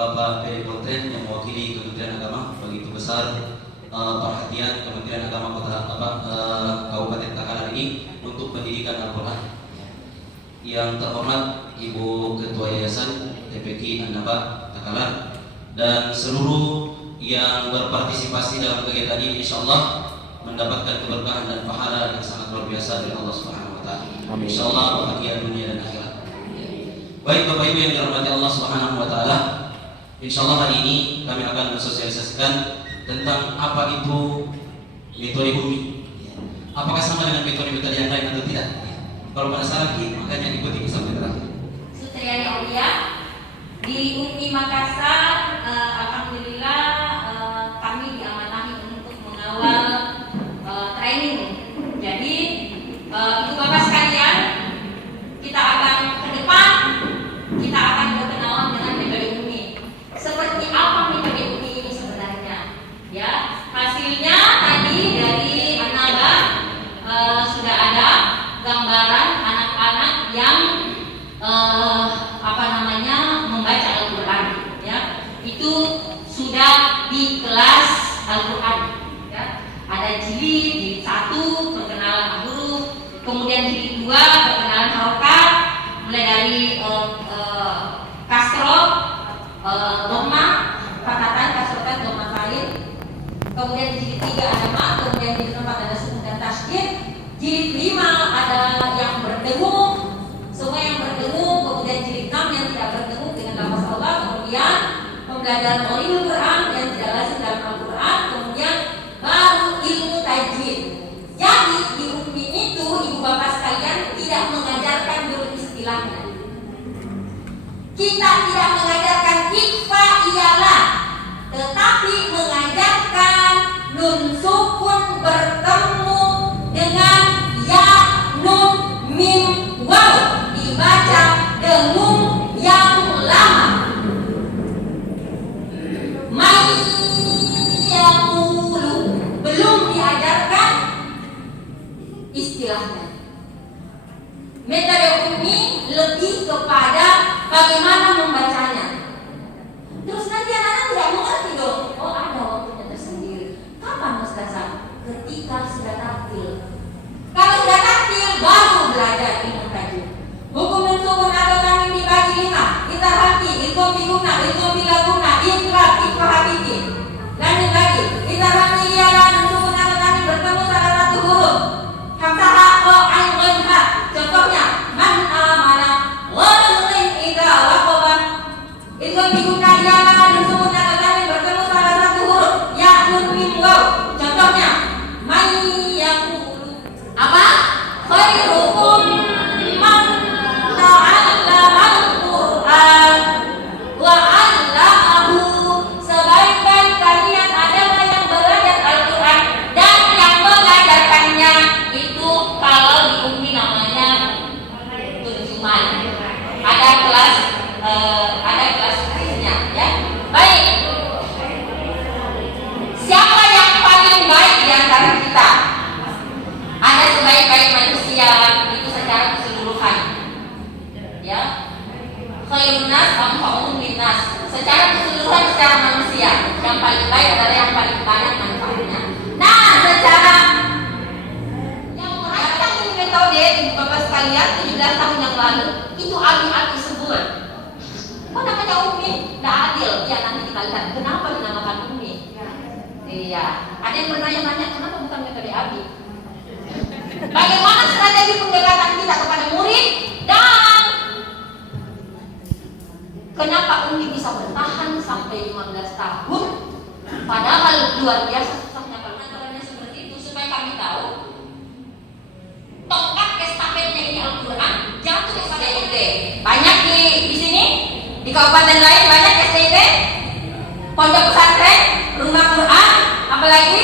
Bapak Peri Potren yang mewakili Kementerian Agama, begitu besar perhatian Kementerian Agama Kabupaten Takalar ini untuk pendidikan Al-Quran. Yang terhormat Ibu Ketua Yayasan TPQ An-Naba Takalar dan seluruh yang berpartisipasi dalam kegiatan ini, insyaallah mendapatkan keberkahan dan pahala yang sangat luar biasa dari Allah Subhanahu wa taala. Insyaallah bahagia dunia dan akhirat. Baik Bapak Ibu yang dirahmati Allah Subhanahu wa taala, insyaallah hari ini kami akan mensosialisasikan tentang apa itu metode UMI. Apakah sama dengan metode-metode yang lain atau tidak? Kalau penasaran, makanya ikuti sampai terakhir. Sutriani Aulia di UMI Makassar, alhamdulillah kami diamanahi untuk mengawal training. Jadi ibu bapak sekalian, kita akan ke depan, kita akan berkenalan dengan metode UMI. Seperti apa metode UMI ini sebenarnya? Ya, hasilnya tadi dari An-Naba sudah ada gambaran anak-anak yang membaca Al-Quran, ya. Itu sudah di kelas Al-Quran, ya. Ada jilid 1 perkenalan huruf, kemudian jilid 2 perkenalan harokat, mulai dari kasroh, dhamma, fathatan, kasrotan, dhamma faid. Kemudian jilid 3 ada ma, kemudian jilid 4 ada sukun dan tasydid. Jilid 5 ada yang berdengung, semua yang berdengung. Kemudian jilid 6 yang tidak berdengung dengan lafaz Allah. Kemudian pembelajaran ulumul Quran yang tidak lazim dalam Al-Quran. Kemudian baru ilmu tajwid. Jadi di UMI itu ibu bapak sekalian tidak mengajarkan dulu istilahnya. Kita tidak mengajarkan ikfa iyalah, tetapi mengajarkan nun sukun bertemu dengan ya, nun, mim, waw, dibaca dengung yang lama. Mayyakulu, belum diajarkan istilahnya. Metode UMI lebih kepada bagaimana membacanya. Terus nanti anak-anak tidak mengerti dong. Oh, ada waktunya tersendiri. Kapan Ustazah? Ketika sudah taktil. Kalau sudah taktil baru belajar ilmu tajwid. Hukum dan sukun atau kami dibagi 5. Kita hati, ikom biguna, ikom bilaguna, ikhlas, ikhfahabiti. Lanjut lagi. Kita hati ialah sukun atau kami bertemu salah satu huruf. Hamzah ha, ko, ain, ghain, ha. Contohnya man amana ghain idza waqaba. Ikom biguna ialah sukun atau kami bertemu salah satu huruf. Ya, nun, mim, waw. Contohnya mayyakulu apa? Khairukum man ta'allama al-Quran wa 'allamahu. Sebaik-baik kalian adalah yang belajar Al-Quran dan yang mengajarkannya. Itu kalau di UMI namanya turjuman. Ada kelas kelasnya, ya. Baik. Siapa yang paling baik di antara kita? Ada sebaik-baik manusia itu secara keseluruhan, ya. Khairun nas anfa'uhum linnas. Secara keseluruhan, secara manusia yang paling baik adalah yang paling banyak manfaatnya. Nah, secara yang merancang ini metode ibu bapak sekalian 17 tahun yang lalu itu abi-abi semua. Kok namanya UMI? Tidak adil. Ya, nanti kita lihat kenapa dinamakan UMI. Iya, ada yang bertanya-tanya kenapa bukan metode abi? Bagaimana strategi pendekatan kita kepada murid dan kenapa UMI bisa bertahan sampai 15 tahun? Padahal luar biasa susahnya caranya seperti itu supaya kami tahu tongkat estafetnya ini Al-Quran jatuh kepada SDIT. Banyak di sini, di kabupaten lain banyak SDIT, pondok pesantren, rumah Quran, apalagi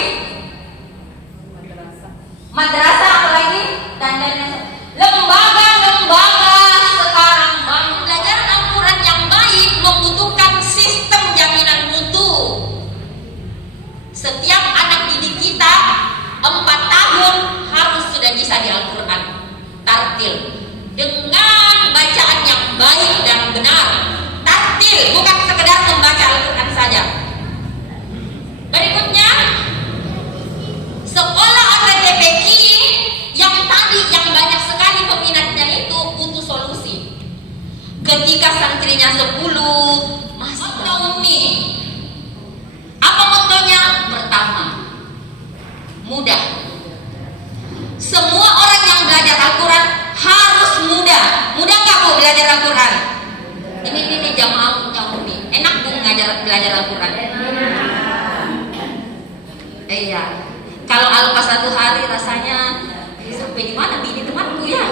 madrasah, apalagi dan lembaga-lembaga sekarang belajar Al-Quran yang baik membutuhkan sistem jaminan mutu. Setiap anak didik kita 4 tahun harus sudah bisa di Al-Quran tartil dengan bacaan yang baik dan benar. Tartil bukan sekedar membaca belajar Al-Quran? Ini jamaah umi. Enak bu belajar Al-Quran? Iya. Kalau alpa 1 hari rasanya sampai di mana bini temanku ya?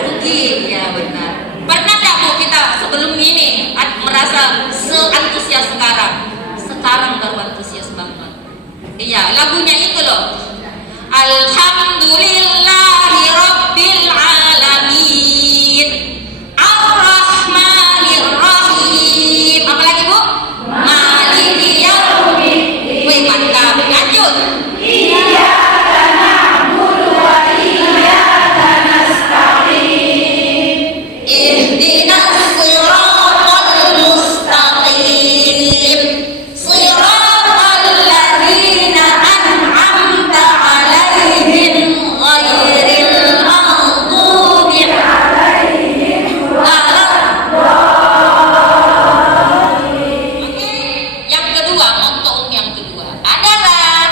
Rugi, ya benar. Pernah nggak bu kita sebelum ini merasa seantusias sekarang? Sekarang baru antusias banget. Iya, lagunya itu loh. Alhamdulillahi Rabbil Alamin Ar-Rahmanir Rahim. Apa lagi bu? Maliki Yaumiddin. Wih mantap, lanjut. Iyyaka na'budu wa iyyaka nasta'in. Ihdinas siratal mustaqim. Siratal ladzina an'amta 'alaihim ghairil maghdubi 'alaihim waladdallin. Oke, yang kedua, untuk yang kedua adalah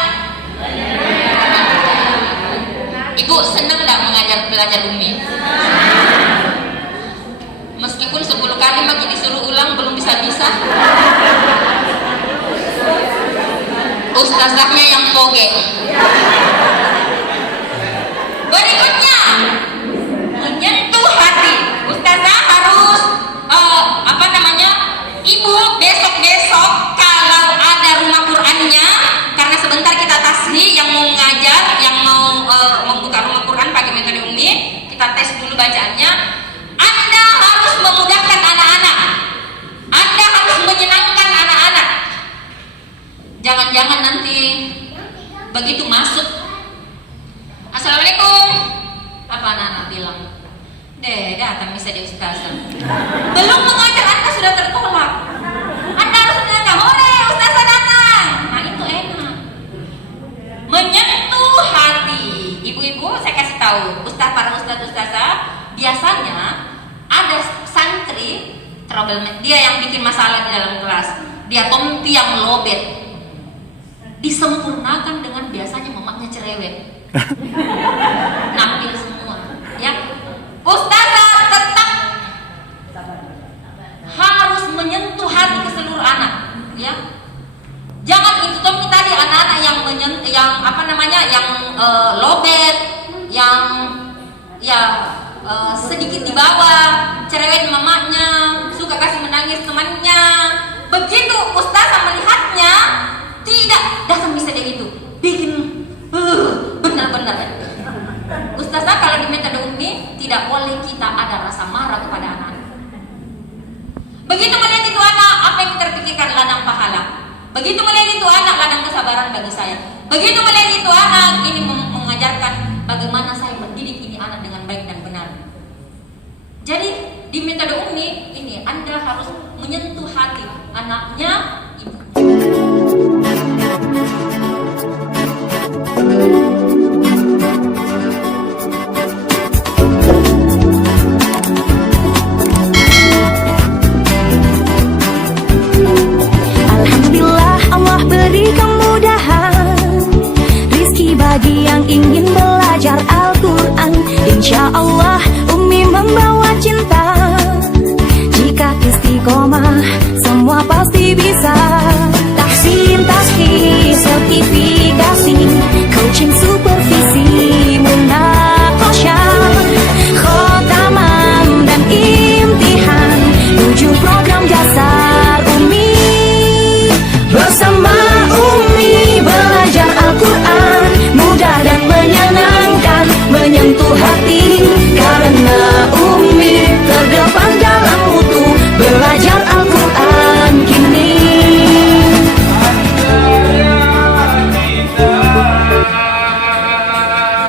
Ibu senang nggak belajar Umi? Meskipun 10 kali lagi disuruh ulang belum bisa-bisa. Ustazahnya yang toge. Berikutnya, menyentuh hati. Ustazah harus Ibu besok-besok kalau ada rumah Qur'annya, karena sebentar kita tasbih yang mau ngajar, yang mau membuka rumah Qur'an pakai metode Umi, kita tes dulu bacaannya. Anda harus memudahkan anak-anak. Anda harus menyenangkan anak-anak. Jangan-jangan nanti begitu masuk, Assalamualaikum, apa anak-anak bilang? Deh, datang bisa di ustazah. Belum mengajar Anda sudah tertolak. Anda harus menyenangkan, hore ustazah datang. Nah itu enak. Menyentuh hati. Ibu-ibu saya kasih tahu, para ustazah biasanya ada santri troublemaker, dia yang bikin masalah di dalam kelas. Dia tompi yang lobet. Disempurnakan dengan biasanya mamanya cerewet. Nampil semua, ya. Ustazah tetap harus menyentuh hati ke seluruh anak, ya. Jangan itu tompi tadi anak-anak yang lobet, yang sedikit di bawah, cerewet mamanya, suka kasih menangis temannya. Begitu ustazah melihatnya, tidak datang bisa dia itu, bikin benar-benar. Ustazah kalau di metode Umi tidak boleh kita ada rasa marah kepada anak. Begitu melihat itu anak, apa yang terpikirkan? Ladang pahala. Begitu melihat itu anak, ladang kesabaran bagi saya. Begitu melihat itu anak, ini mengajarkan bagaimana saya mendidik ini anak dengan baik dan benar. Jadi di metode Umi ini Anda harus menyentuh hati anaknya, ibu.